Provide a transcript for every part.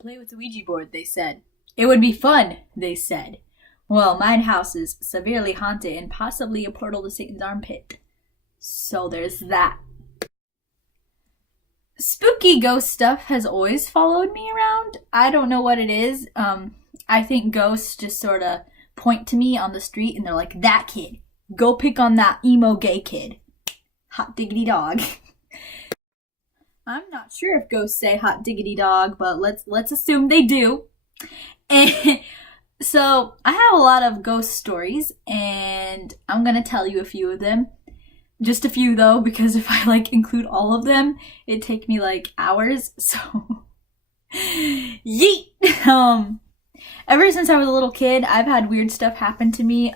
Play with the Ouija board, they said. It would be fun, they said. Well, mine house is severely haunted and possibly a portal to Satan's armpit. So there's that. Spooky ghost stuff has always followed me around. I don't know what it is. I think ghosts just sort of point to me on the street and they're like, that kid. Go pick on that emo gay kid. Hot diggity dog. I'm not sure if ghosts say hot diggity dog, but let's assume they do. And so I have a lot of ghost stories, and I'm gonna tell you a few of them. Just a few though, because if I include all of them, it'd take me hours. So yeet. Ever since I was a little kid, I've had weird stuff happen to me.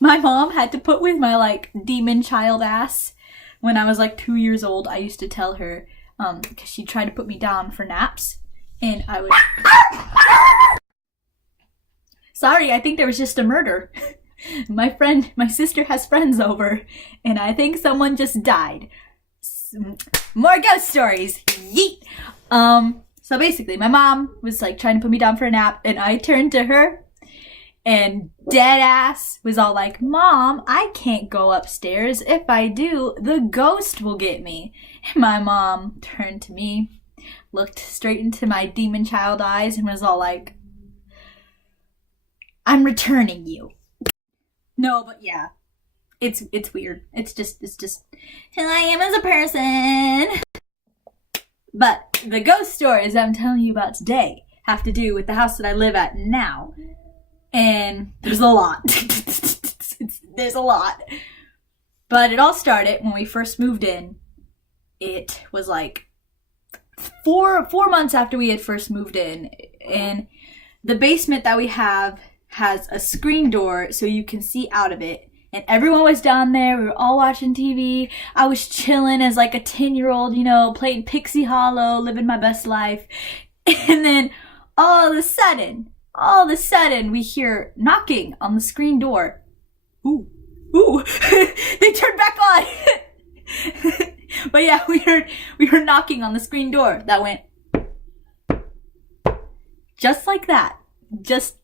My mom had to put with my demon child ass. When I was 2 years old, I used to tell her, because she tried to put me down for naps, and I would... Sorry, I think there was just a murder. My sister has friends over, and I think someone just died. More ghost stories. Yeet! So basically, my mom was trying to put me down for a nap, and I turned to her, and dead ass was all like, Mom, I can't go upstairs. If I do, the ghost will get me. And my mom turned to me, looked straight into my demon child eyes, and was all like, I'm returning you. No, but yeah. It's weird. It's just who I am as a person. But the ghost stories I'm telling you about today have to do with the house that I live at now. And there's a lot. There's a lot. But it all started when we first moved in. It was 4 months after we had first moved in. And the basement that we have has a screen door so you can see out of it. And everyone was down there. We were all watching TV. I was chilling as a 10-year-old, playing Pixie Hollow, living my best life. And then all of a sudden, we hear knocking on the screen door. Ooh. They turned back on. But yeah, we heard knocking on the screen door. That went just like that. Just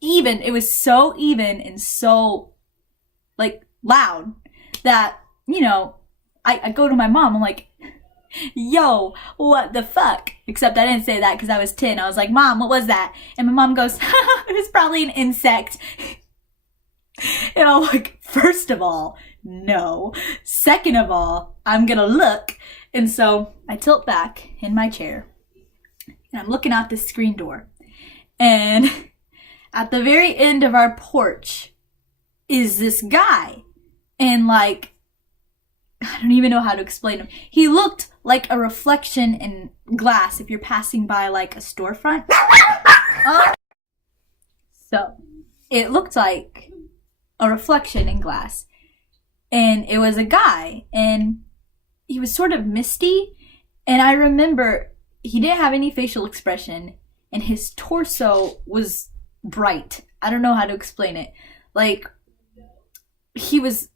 even. It was so even and so loud that, I go to my mom. I'm like, yo, what the fuck? Except I didn't say that because I was 10. I was like, Mom, what was that? And my mom goes, it was probably an insect. And I'm like, first of all, no. Second of all, I'm gonna look. And so I tilt back in my chair and I'm looking out this screen door. And at the very end of our porch is this guy. And I don't even know how to explain him. He looked like a reflection in glass if you're passing by a storefront. So it looked like a reflection in glass. And it was a guy. And he was sort of misty. And I remember he didn't have any facial expression. And his torso was bright. I don't know how to explain it. He was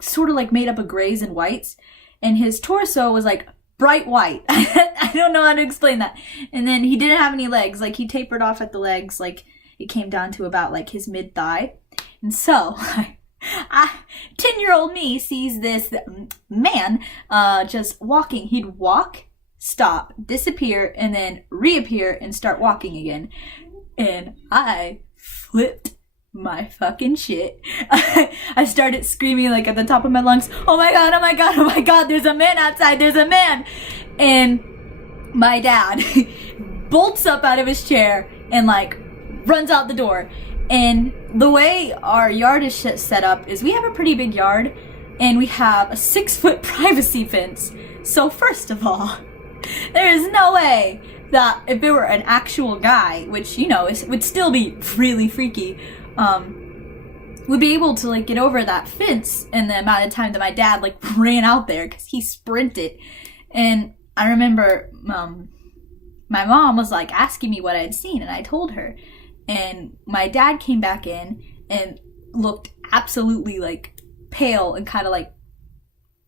sort of made up of grays and whites, and his torso was bright white. I don't know how to explain that. And then he didn't have any legs. He tapered off at the legs. It came down to about his mid-thigh. And so 10-year-old me sees this man just walking. He'd walk, stop, disappear, and then reappear and start walking again. And I flipped my fucking shit. I started screaming at the top of my lungs, oh my god, oh my god, oh my god, there's a man outside, there's a man. And my dad bolts up out of his chair and runs out the door. And the way our yard is set up is we have a pretty big yard and we have a 6-foot privacy fence. So first of all, there is no way that if it were an actual guy, which would still be really freaky, would be able to get over that fence in the amount of time that my dad ran out there, because he sprinted. And I remember my mom was asking me what I had seen, and I told her. And my dad came back in and looked absolutely pale and kind of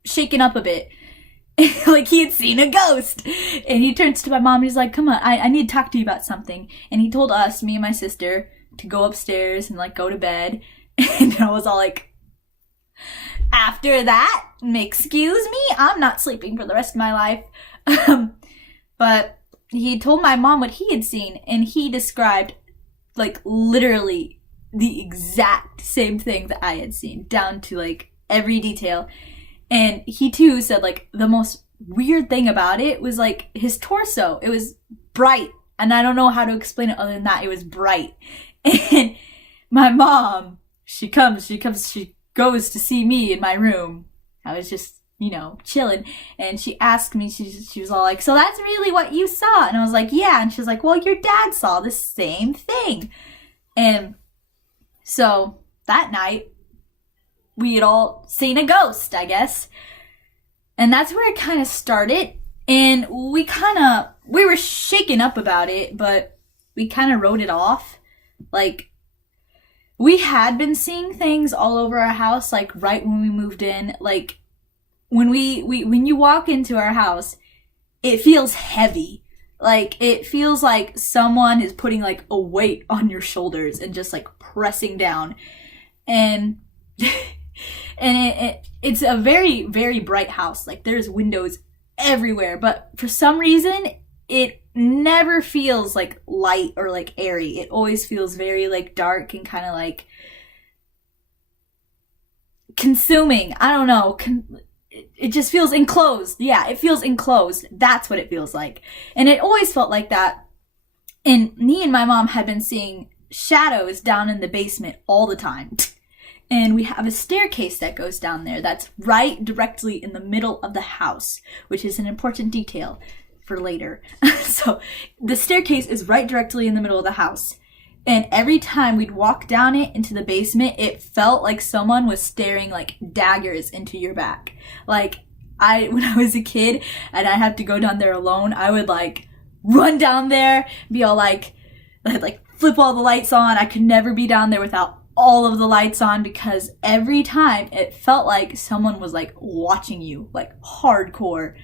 shaken up a bit. Like he had seen a ghost. And he turns to my mom and he's like, come on, I need to talk to you about something. And he told us, me and my sister, to go upstairs and like go to bed. And I was all like, after that, excuse me, I'm not sleeping for the rest of my life. But he told my mom what he had seen, and he described like literally the exact same thing that I had seen, down to like every detail. And he too said like the most weird thing about it was like his torso. It was bright, and I don't know how to explain it other than that. It was bright. And my mom, she goes to see me in my room. I was just, chilling. And she asked me, she was all like, so that's really what you saw? And I was like, yeah. And she was like, well, your dad saw the same thing. And so that night, we had all seen a ghost, I guess. And that's where it kind of started. And we were shaken up about it, but we kind of wrote it off. Like, we had been seeing things all over our house, like right when we moved in. Like when you walk into our house, it feels heavy. Like it feels like someone is putting like a weight on your shoulders and just like pressing down. And it's a very, very bright house. Like there's windows everywhere, but for some reason it never feels like light or like airy. It always feels very like dark and kind of like consuming. I don't know. It just feels enclosed. Yeah, it feels enclosed. That's what it feels like. And it always felt like that. And me and my mom had been seeing shadows down in the basement all the time. And we have a staircase that goes down there that's right directly in the middle of the house, which is an important detail for later. So the staircase is right directly in the middle of the house. And every time we'd walk down it into the basement, it felt like someone was staring like daggers into your back. Like when I was a kid and I had to go down there alone, I would like run down there, be all like, I'd like flip all the lights on. I could never be down there without all of the lights on, because every time it felt like someone was like watching you, like hardcore.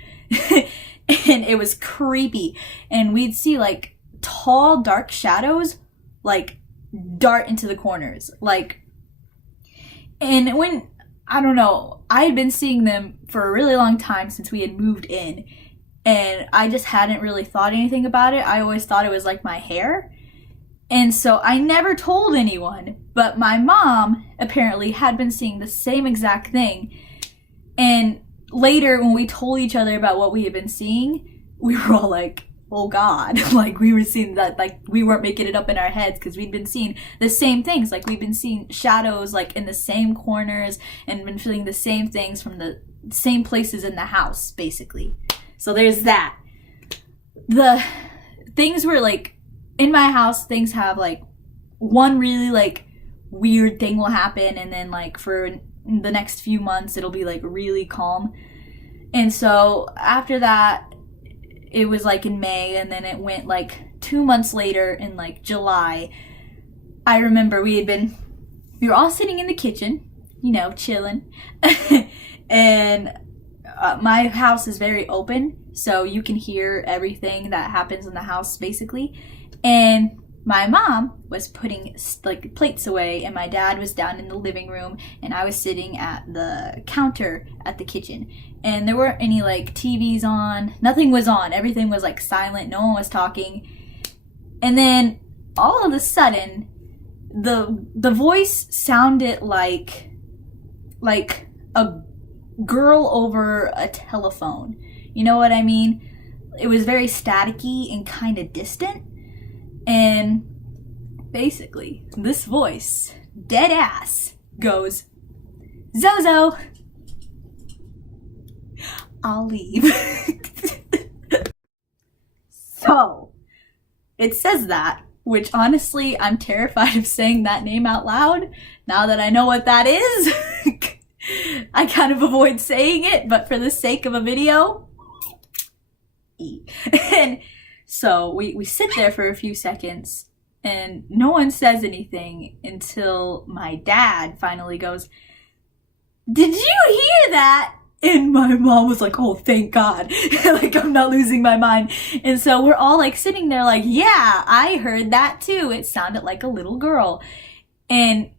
And it was creepy. And we'd see like tall, dark shadows like dart into the corners. Like, and when, I don't know, I had been seeing them for a really long time since we had moved in. And I just hadn't really thought anything about it. I always thought it was like my hair. And so I never told anyone. But my mom apparently had been seeing the same exact thing. And later, when we told each other about what we had been seeing, we were all like, oh God. Like, we were seeing that, like, we weren't making it up in our heads, because we'd been seeing the same things. Like, we'd been seeing shadows, like, in the same corners, and been feeling the same things from the same places in the house, basically. So there's that. The things were, like, in my house, things have, like, one really, like, weird thing will happen, and then, like, for the next few months, it'll be, like, really calm. And so after that, it was, like, in May, and then it went, like, 2 months later in, like, July. I remember we were all sitting in the kitchen, chilling. And my house is very open, so you can hear everything that happens in the house, basically. And my mom was putting like plates away, and my dad was down in the living room, and I was sitting at the counter at the kitchen. And there weren't any like TVs on. Nothing was on. Everything was like silent. No one was talking. And then all of a sudden, the voice sounded like a girl over a telephone. You know what I mean? It was very staticky and kind of distant. And basically, this voice, dead ass, goes, Zozo, I'll leave. So, it says that, which honestly, I'm terrified of saying that name out loud. Now that I know what that is, I kind of avoid saying it, but for the sake of a video, and so we sit there for a few seconds, and no one says anything until my dad finally goes, "Did you hear that?" And my mom was like, oh, thank God. Like, I'm not losing my mind. And so we're all like sitting there like, yeah, I heard that too. It sounded like a little girl. And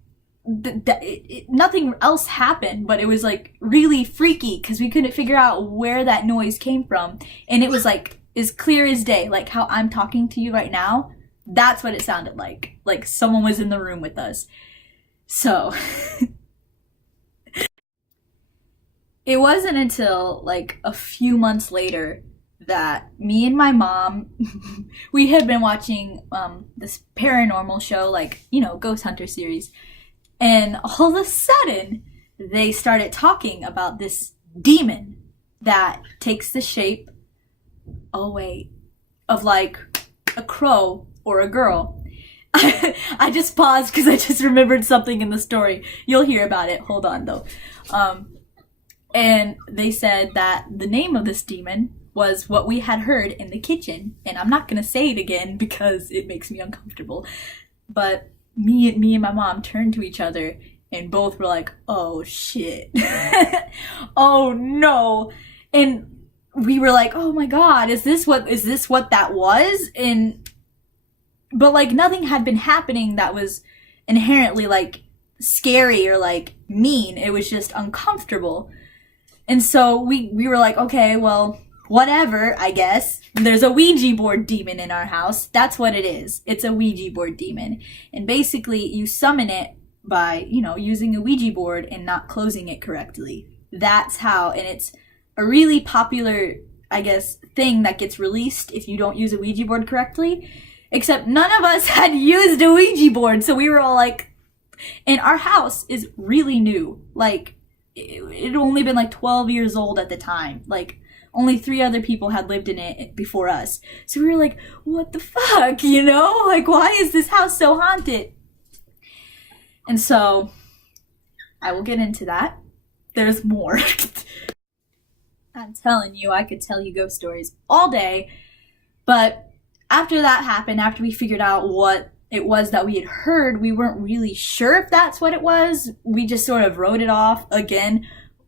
nothing else happened, but it was like really freaky because we couldn't figure out where that noise came from. And it was like as clear as day, like how I'm talking to you right now. That's what it sounded like someone was in the room with us. So it wasn't until like a few months later that me and my mom, we had been watching this paranormal show, like, you know, Ghost Hunter series. And all of a sudden, they started talking about this demon that takes the shape, oh wait, of like a crow or a girl. I just paused because I just remembered something in the story. You'll hear about it. Hold on though. And they said that the name of this demon was what we had heard in the kitchen. And I'm not going to say it again because it makes me uncomfortable. But me and my mom turned to each other and both were like, oh shit. Oh no. And we were like, oh my God, is this what that was? But like nothing had been happening that was inherently like scary or like mean. It was just uncomfortable. And so we were like, okay, well, whatever, I guess. There's a Ouija board demon in our house. That's what it is. It's a Ouija board demon. And basically you summon it by, you know, using a Ouija board and not closing it correctly. That's how, and it's a really popular, I guess, thing that gets released if you don't use a Ouija board correctly. Except none of us had used a Ouija board, so we were all like, and our house is really new. Like, it had only been like 12 years old at the time. Like, only 3 other people had lived in it before us. So we were like, what the fuck, you know? Like, why is this house so haunted? And so, I will get into that. There's more. I'm telling you, I could tell you ghost stories all day. But after that happened, after we figured out what it was that we had heard, we weren't really sure if that's what it was. We just sort of wrote it off again.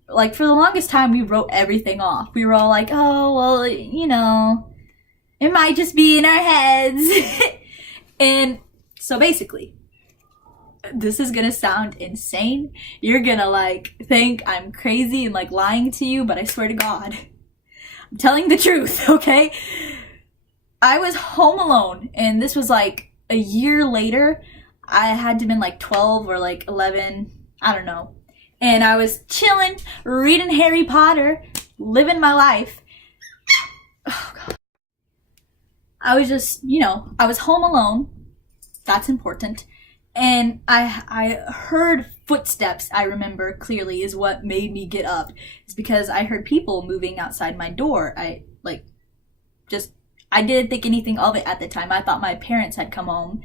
Like, for the longest time, we wrote everything off. We were all like, oh, well, you know, it might just be in our heads. And so basically, this is gonna sound insane. You're gonna, like, think I'm crazy and, like, lying to you, but I swear to God, I'm telling the truth, okay? I was home alone, and this was, like, a year later. I had to have been, like, 12 or, like, 11, I don't know. And I was chilling, reading Harry Potter, living my life. Oh, God. I was just, you know, I was home alone. That's important. And I heard footsteps, I remember clearly, is what made me get up. It's because I heard people moving outside my door. I didn't think anything of it at the time. I thought my parents had come home.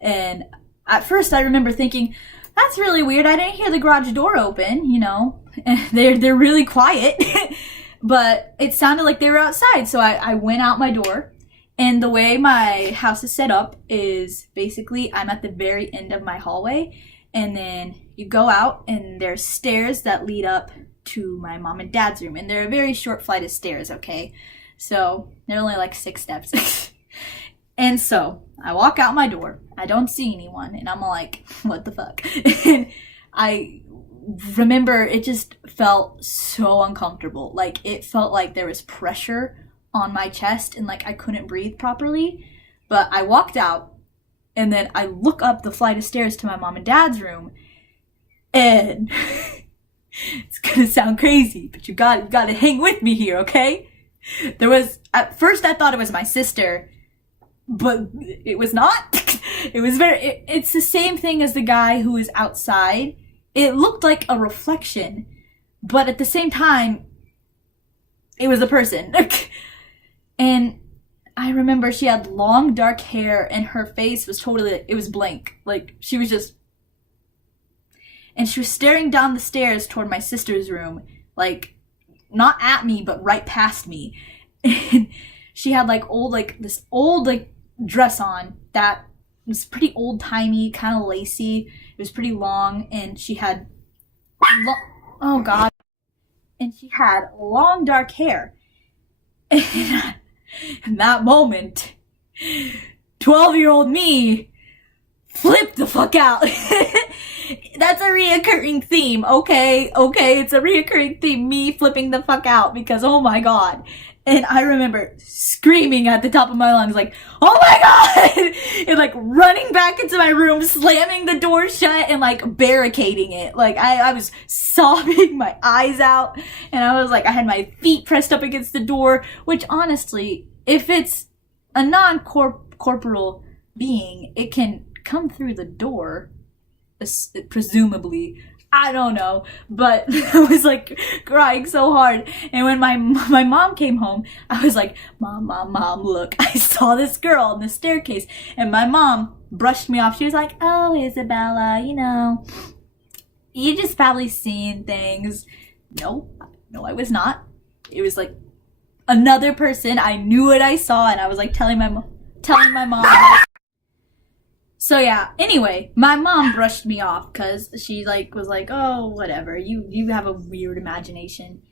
And at first I remember thinking, that's really weird. I didn't hear the garage door open, you know. They're really quiet. But it sounded like they were outside. So I went out my door. And the way my house is set up is basically I'm at the very end of my hallway. And then you go out and there's stairs that lead up to my mom and dad's room. And they're a very short flight of stairs, okay? So they're only like 6 steps. And so I walk out my door. I don't see anyone. And I'm like, what the fuck? And I remember it just felt so uncomfortable. Like, it felt like there was pressure on my chest and like I couldn't breathe properly. But I walked out and then I look up the flight of stairs to my mom and dad's room. And it's gonna sound crazy, but you gotta hang with me here, okay? There was, at first I thought it was my sister, but it was not. It was it's the same thing as the guy who was outside. It looked like a reflection, but at the same time, it was a person. And I remember she had long dark hair and her face was it was blank. Like, she was just, and she was staring down the stairs toward my sister's room, like, not at me, but right past me. And she had this old dress on that was pretty old timey, kind of lacy. It was pretty long, and she had oh God. and she had long dark hair. And in that moment, 12-year-old me flipped the fuck out. That's a reoccurring theme, okay? Okay, it's a reoccurring theme, me flipping the fuck out, because oh my god. And I remember screaming at the top of my lungs, like, oh my god! And like running back into my room, slamming the door shut, and like barricading it. Like I was sobbing my eyes out, and I was like, I had my feet pressed up against the door, which honestly, if it's a non-corporeal being, it can come through the door, presumably. I don't know, but I was like crying so hard. And when my mom came home, I was like, Mom, look, I saw this girl on the staircase. And my mom brushed me off. She was like, oh, Isabella, you just probably seen things. No, I was not. It was like another person. I knew what I saw, and I was like telling my mom. So yeah, anyway, my mom brushed me off because she like was like, oh, whatever, you have a weird imagination.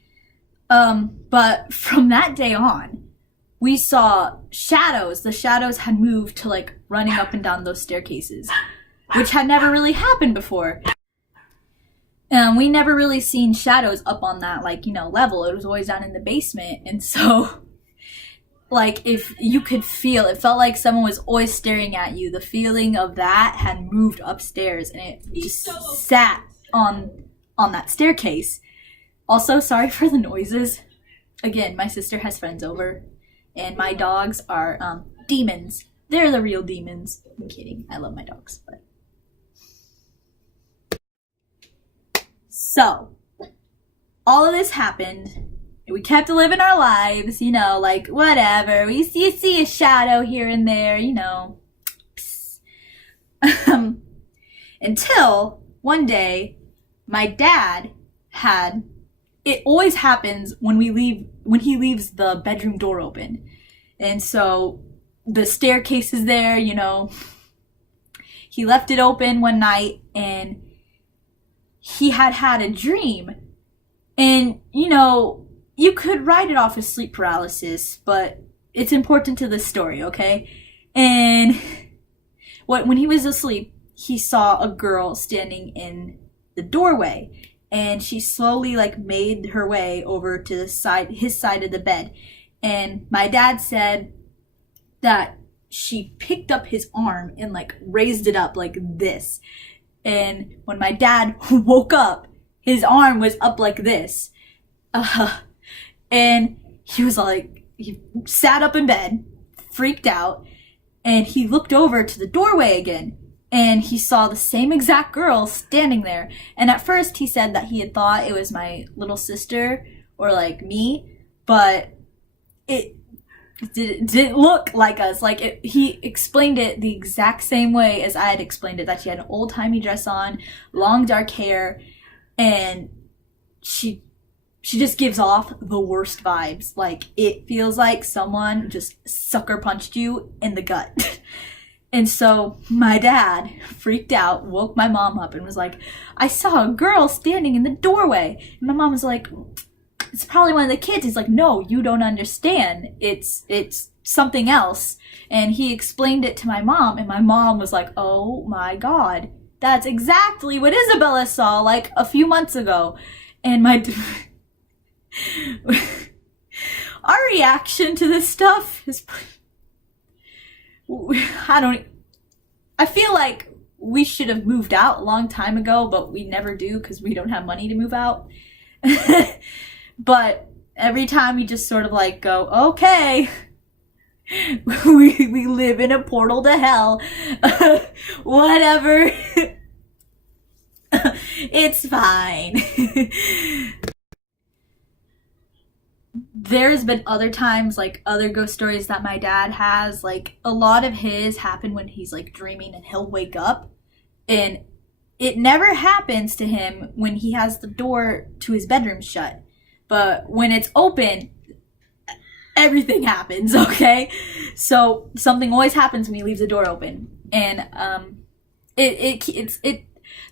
But from that day on, we saw shadows. The shadows had moved to like running up and down those staircases, which had never really happened before. And we never really seen shadows up on that level. It was always down in the basement. And so like if you could feel, it felt like someone was always staring at you. The feeling of that had moved upstairs, and it just sat on that staircase. Also, sorry for the noises. Again, my sister has friends over, and my dogs are demons. They're the real demons. I'm kidding. I love my dogs, but so all of this happened. We kept living our lives, like whatever. We see a shadow here and there, Until one day, my dad had. It always happens when he leaves the bedroom door open, and so the staircase is there. He left it open one night, and he had a dream, and you could write it off as sleep paralysis, but it's important to the story, okay? And when he was asleep, he saw a girl standing in the doorway, and she slowly made her way over to his side of the bed. And my dad said that she picked up his arm and raised it up like this. And when my dad woke up, his arm was up like this. And he sat up in bed, freaked out, and he looked over to the doorway again, and he saw the same exact girl standing there. And at first he said that he had thought it was my little sister or me, but it didn't look like us. He explained it the exact same way as I had explained it, that she had an old-timey dress on, long dark hair, and she just gives off the worst vibes. It feels like someone just sucker punched you in the gut. And so my dad freaked out, woke my mom up, and was like, I saw a girl standing in the doorway. And my mom was like, it's probably one of the kids. He's like, no, you don't understand. It's something else. And he explained it to my mom, and my mom was like, oh my god, that's exactly what Isabella saw a few months ago. And our reaction to this stuff is, I feel like we should have moved out a long time ago, but we never do because we don't have money to move out. But every time we just sort of go, okay, we live in a portal to hell. Whatever. It's fine. There's been other times, other ghost stories that my dad has, a lot of his happen when he's dreaming, and he'll wake up, and it never happens to him when he has the door to his bedroom shut, but when it's open, everything happens, okay? So something always happens when he leaves the door open, and the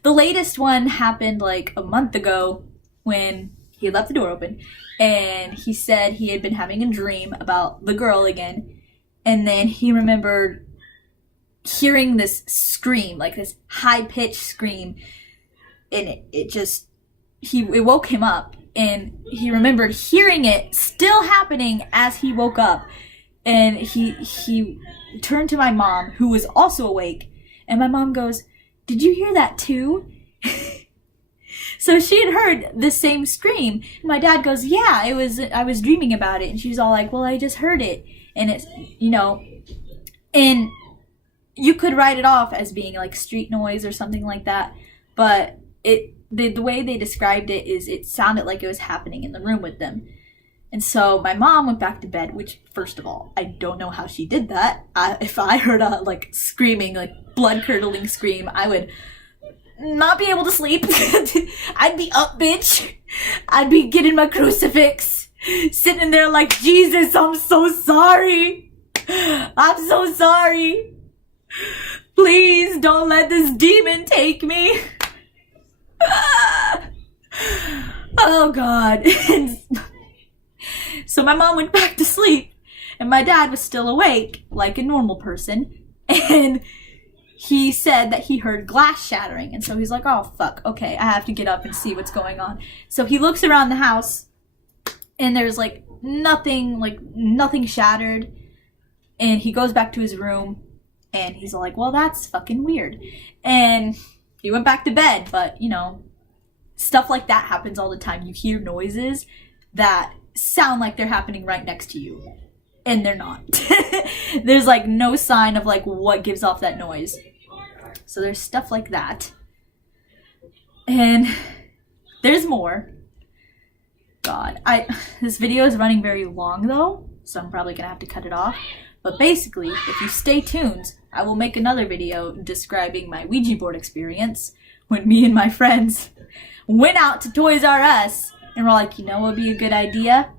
latest one happened a month ago when he left the door open, and he said he had been having a dream about the girl again, and then he remembered hearing this scream, like this high-pitched scream, and it woke him up, and he remembered hearing it still happening as he woke up, and he turned to my mom, who was also awake, and my mom goes, "Did you hear that too?" So she had heard the same scream. And my dad goes, "Yeah, I was dreaming about it." And she's all like, "Well, I just heard it." And it's, and you could write it off as being like street noise or something like that, but the way they described it is it sounded like it was happening in the room with them. And so my mom went back to bed, which, first of all, I don't know how she did that. If I heard a like screaming, like blood-curdling scream, I would not be able to sleep. I'd be up, bitch. I'd be getting my crucifix, sitting there like, "Jesus, I'm so sorry. I'm so sorry. Please don't let this demon take me." Oh God. So my mom went back to sleep, and my dad was still awake like a normal person, and he said that he heard glass shattering, and so he's like, "Oh fuck, okay, I have to get up and see what's going on." So he looks around the house, and there's like nothing shattered, and he goes back to his room, and he's like, "Well, that's fucking weird," and he went back to bed. But stuff like that happens all the time. You hear noises that sound like they're happening right next to you, and they're not. There's like no sign of like what gives off that noise. So there's stuff like that. And there's more. God, this video is running very long though, so I'm probably gonna have to cut it off. But basically, if you stay tuned, I will make another video describing my Ouija board experience when me and my friends went out to Toys R Us and we're like, what would be a good idea?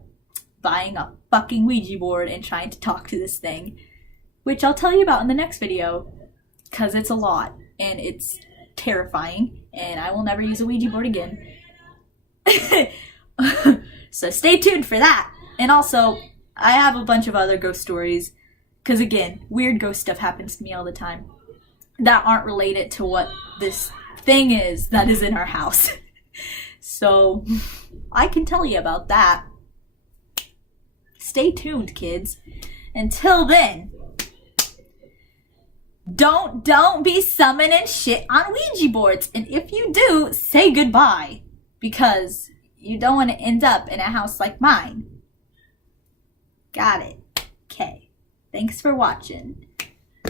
Buying a fucking Ouija board and trying to talk to this thing. Which I'll tell you about in the next video, because it's a lot and it's terrifying and I will never use a Ouija board again. So stay tuned for that. And also, I have a bunch of other ghost stories, because again, weird ghost stuff happens to me all the time that aren't related to what this thing is that is in our house. So I can tell you about that. Stay tuned, kids. Until then, don't be summoning shit on Ouija boards. And if you do, say goodbye, because you don't want to end up in a house like mine. Got it. Okay. Thanks for watching.